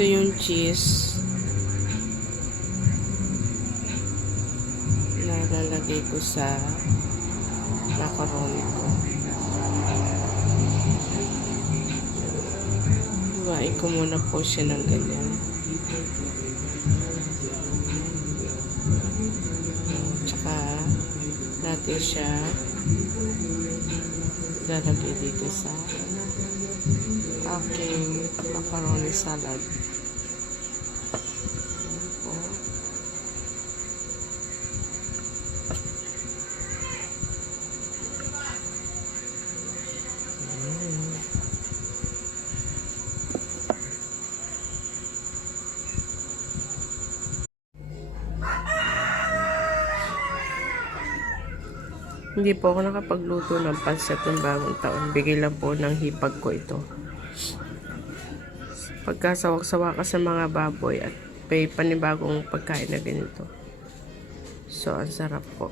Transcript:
Ito yung cheese na lalagay ko sa macaroni ko. Hiwain ko muna po siya ng ganyan. Tsaka natin siya lalagay dito sa aking macaroni salad. Hindi po ako nakapagluto ng pansit ng bagong taon. Bigay lang po ng hipag ko ito. Pagkasawak-sawa ka sa mga baboy at may panibagong pagkain na ganito. So, ang sarap po.